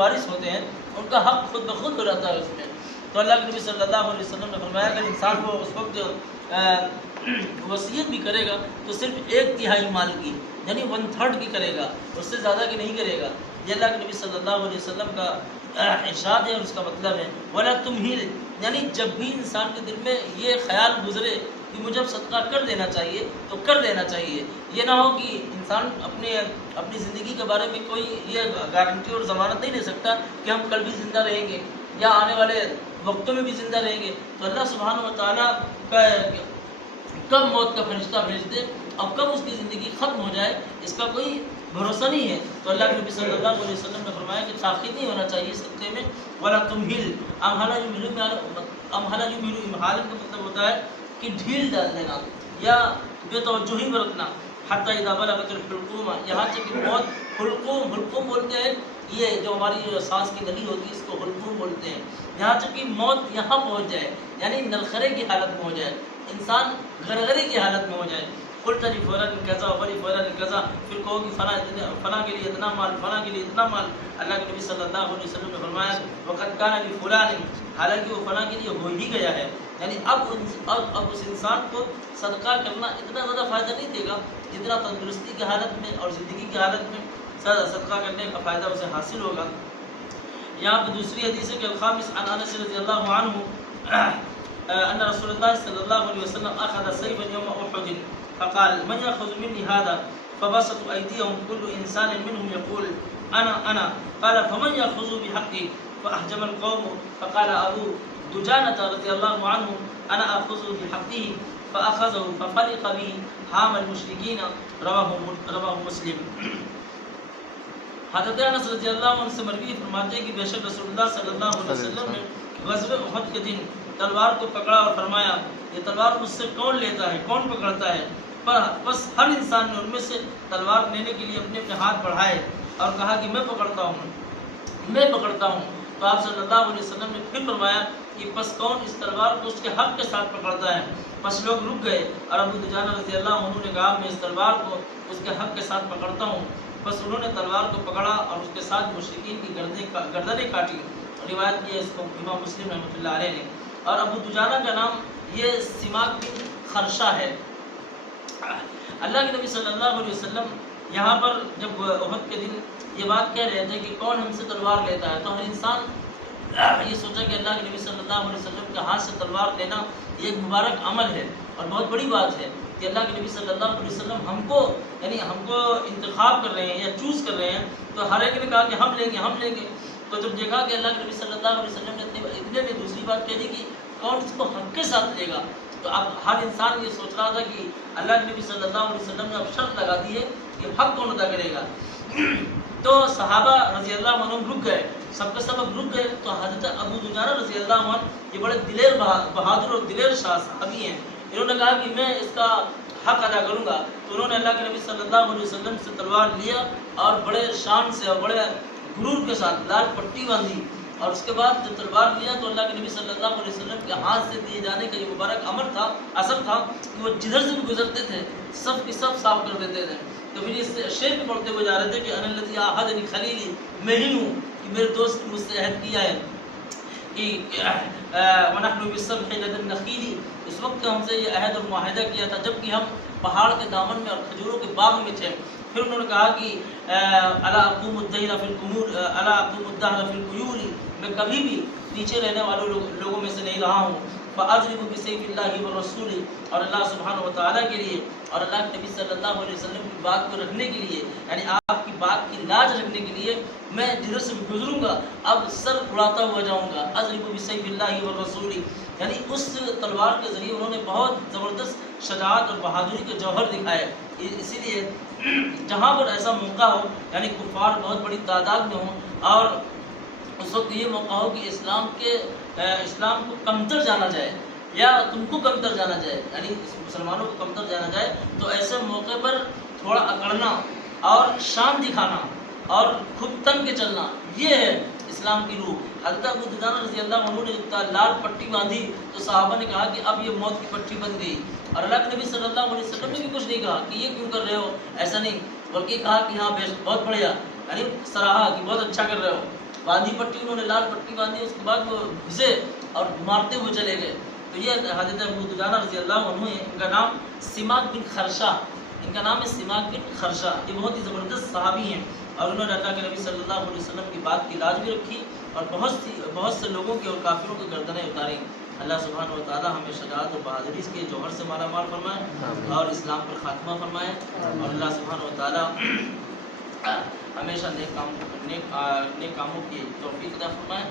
وارث ہوتے ہیں ان کا حق خود بخود ہو جاتا ہے اس میں۔ تو اللہ کے نبی صلی اللہ علیہ وسلم نے فرمایا کہ انسان کو اس وقت وصیت بھی کرے گا تو صرف 1/3 مال کی، یعنی 1/3 کی کرے گا، اس سے زیادہ کی نہیں کرے گا۔ یہ اللہ کے نبی صلی اللہ علیہ وسلم کا ارشاد ہے اور اس کا مطلب ہے وَلَا تُمْهِلْ، یعنی جب بھی انسان کے دل میں یہ خیال گزرے کہ مجھے صدقہ کر دینا چاہیے تو کر دینا چاہیے۔ یہ نہ ہو کہ انسان اپنی زندگی کے بارے میں کوئی یہ گارنٹی اور ضمانت نہیں لے سکتا کہ ہم کل بھی زندہ رہیں گے یا آنے والے وقتوں میں بھی زندہ رہیں گے۔ تو اللہ سبحانہ و تعالیٰ کا کب موت کا فرشتہ بھیج دے اور کب اس کی زندگی ختم ہو جائے اس کا کوئی بھروسہ نہیں ہے۔ تو اللہ کے نبی صلی اللہ علیہ وسلم نے فرمایا کہ تاخیر نہیں ہونا چاہیے صدقے میں۔ وَلَا تُمْهِلْ، امہلہ امہال کا مطلب ہوتا ہے کہ ڈھیل ڈال دینا یا بے توجہی برتنا۔ حتیٰ اذا بلغت الحلقوم، یہاں سے کہ موت، حلقوم بولتے ہیں یہ جو ہماری سانس کی نلی ہوتی ہے اس کو حلقوم بولتے ہیں، یہاں تک کہ موت یہاں پہنچ جائے، یعنی نلخرے کی حالت میں ہو جائے، انسان غرغرے کی حالت میں ہو جائے۔ قلت لی فلان کذا ولی فلان کذا، پھر کہو کہ فلاں کے لیے اتنا مال، فلاں کے لیے اتنا مال۔ اللہ کے نبی صلی اللہ علیہ وسلم نے فرمایا وقد کان لفلان، حالانکہ وہ فلاں کے لیے ہو ہی گیا ہے، یعنی اب اس انسان کو صدقہ کرنا اتنا زیادہ فائدہ نہیں دے گا جتنا تندرستی کی حالت میں اور زندگی کی حالت میں صدقہ کرنے کا فائدہ اسے حاصل ہوگا۔ یہاں پہ دوسری حدیث ہے کہ الخامس عن انس رضی اللہ عنہ ان رسول اللہ صلی اللہ علیہ وسلم اخذ سیفا یوم احد فقال من يأخذ مني هذا فبسطوا أيديهم كل إنسان منهم يقول أنا قال فمن يأخذ بحقي فأحجم القوم فقال أبو دجانة رضي الله عنه أنا أخذ بحقه فأخذه ففلق به هام المشركين، رواه مسلم۔ حضرت انس رضی اللہ عنہ سے مروی فرماتے ہیں کہ بے شک رسول اللہ صلی اللہ علیہ وسلم نے غزوہ احد کے دن تلوار کو پکڑا اور فرمایا یہ تلوار مجھ سے کون لیتا ہے، کون پکڑتا ہے؟ بس ہر انسان نے ان میں سے تلوار لینے کے لیے اپنے ہاتھ بڑھائے اور کہا کہ میں پکڑتا ہوں۔ تو آپ صلی اللہ علیہ وسلم نے پھر فرمایا کہ بس کون اس تلوار کو اس کے حق کے ساتھ پکڑتا ہے؟ بس لوگ رک گئے اور ابو دجانہ رضی اللہ عنہ نے کہا میں اس تلوار کو اس کے حق کے ساتھ پکڑتا ہوں۔ بس انہوں نے تلوار کو پکڑا اور اس کے ساتھ مشرکین کی گردنیں کاٹی۔ روایت کی ہے اس کو امام مسلم رحمۃ اللہ علیہ نے۔ اور ابو دجانہ کا نام یہ سماک بن خرشہ ہے۔ اللہ کے نبی صلی اللہ علیہ وسلم یہاں پر جب احد کے دن یہ بات کہہ رہے تھے کہ کون ہم سے تلوار لیتا ہے، تو ہر انسان یہ سوچا کہ اللہ کے نبی صلی اللہ علیہ وسلم کے ہاتھ سے تلوار لینا یہ ایک مبارک عمل ہے اور بہت بڑی بات ہے کہ اللہ کے نبی صلی اللہ علیہ وسلم ہم کو انتخاب کر رہے ہیں یا چوز کر رہے ہیں۔ تو ہر ایک نے کہا کہ ہم لیں گے۔ تو جب دیکھا کہ اللہ کے نبی صلی اللہ علیہ وسلم نے اتنے میں دوسری بات کہہ دی کہ کون اس کو حق کے ساتھ لے گا، تو اب ہر انسان یہ سوچ رہا تھا کہ اللہ کے نبی صلی اللہ علیہ وسلم نے اب شرط لگا دی ہے کہ حق کون ادا کرے گا۔ تو صحابہ رضی اللہ عنہ رک گئے، سب کے سب رک گئے۔ تو حضرت ابو دجانہ رضی اللہ عنہ یہ بڑے دلیر بہادر اور دلیر شاہ صحابی ہیں، انہوں نے کہا کہ میں اس کا حق ادا کروں گا۔ تو انہوں نے اللہ کے نبی صلی اللہ علیہ وسلم سے تلوار لیا اور بڑے شان سے اور بڑے غرور کے ساتھ لال پٹی باندھی، اور اس کے بعد جب تلوار لیا تو اللہ کے نبی صلی اللہ علیہ وسلم کے ہاتھ سے دیے جانے کا یہ مبارک اثر تھا کہ وہ جدھر سے بھی گزرتے تھے سب کی سب صاف کر دیتے تھے۔ تو پھر اس شعر میں پڑھتے ہوئے جا رہے تھے کہ انا الذی عاہدنی خلیلی، میں ہی ہوں کہ میرے دوست نے مجھ سے عہد کیا ہے کہ ونحن بالصبح لدى النخیل، اس وقت ہم سے یہ عہد اور معاہدہ کیا تھا جب کہ ہم پہاڑ کے دامن میں اور کھجوروں کے باغ میں تھے۔ پھر انہوں نے کہا کہ الا اقوم الدہر فی القمور الا اقوم الدہر فی القیور، میں کبھی بھی پیچھے رہنے والوں لوگوں میں سے نہیں رہا ہوں۔ فاضرب بسیف اللہ والرسول، اور اللہ سبحانہ و تعالیٰ کے لیے اور اللہ کے نبی صلی اللہ علیہ وسلم کی بات کو رکھنے کے لیے، یعنی آپ کی بات کی لاج رکھنے کے لیے میں جدھر سے گزروں گا اب سر اڑاتا ہوا جاؤں گا۔ اضرب بسیف اللہ والرسول، یعنی اس تلوار کے ذریعے انہوں نے بہت زبردست شجاعت اور بہادری کے جوہر دکھائے۔ اسی لیے جہاں پر ایسا موقع ہو، یعنی کفار بہت بڑی تعداد میں ہوں اور اس وقت یہ موقع ہو کہ اسلام کو کمتر جانا جائے یا تم کو کمتر جانا جائے، یعنی مسلمانوں کو کمتر جانا جائے، تو ایسے موقع پر تھوڑا اکڑنا اور شان دکھانا اور خود تن کے چلنا، یہ ہے اسلام کی روح۔ حضرت ابو دجانہ رضی اللہ عنہ نے جب لال پٹی باندھی تو صحابہ نے کہا کہ اب یہ موت کی پٹی بن گئی، اور اللہ کے نبی صلی اللہ علیہ وسلم نے بھی کچھ نہیں کہا کہ یہ کیوں کر رہے ہو، ایسا نہیں، بلکہ کہا کہ ہاں بہت بڑھیا، یعنی سراہا کہ بہت اچھا کر رہے ہو۔ باندھی پٹی انہوں نے لال پٹی باندھی، اس کے بعد وہ گھسے اور مارتے ہوئے چلے گئے. تو یہ حضرت ابو دجانہ رضی اللہ عنہ ہیں، ان کا نام سماک بن خرشہ، ان کا نام ہے سماک بن خرشہ. یہ بہت ہی زبردست صحابی ہیں اور انہوں نے اللہ کے نبی صلی اللہ علیہ وسلم کی بات کی لاج بھی رکھی اور بہت سے لوگوں کے اور کافروں کی گردنیں اتاری. اللہ سبحانہ و تعالی ہمیں شجاعت و بہادری کے جوہر سے مالا مال فرمائے اور اسلام پر خاتمہ فرمائے، اور اللہ سبحانہ و تعالی ہمیشہ نیک کاموں کی توفیق عطا فرمائے.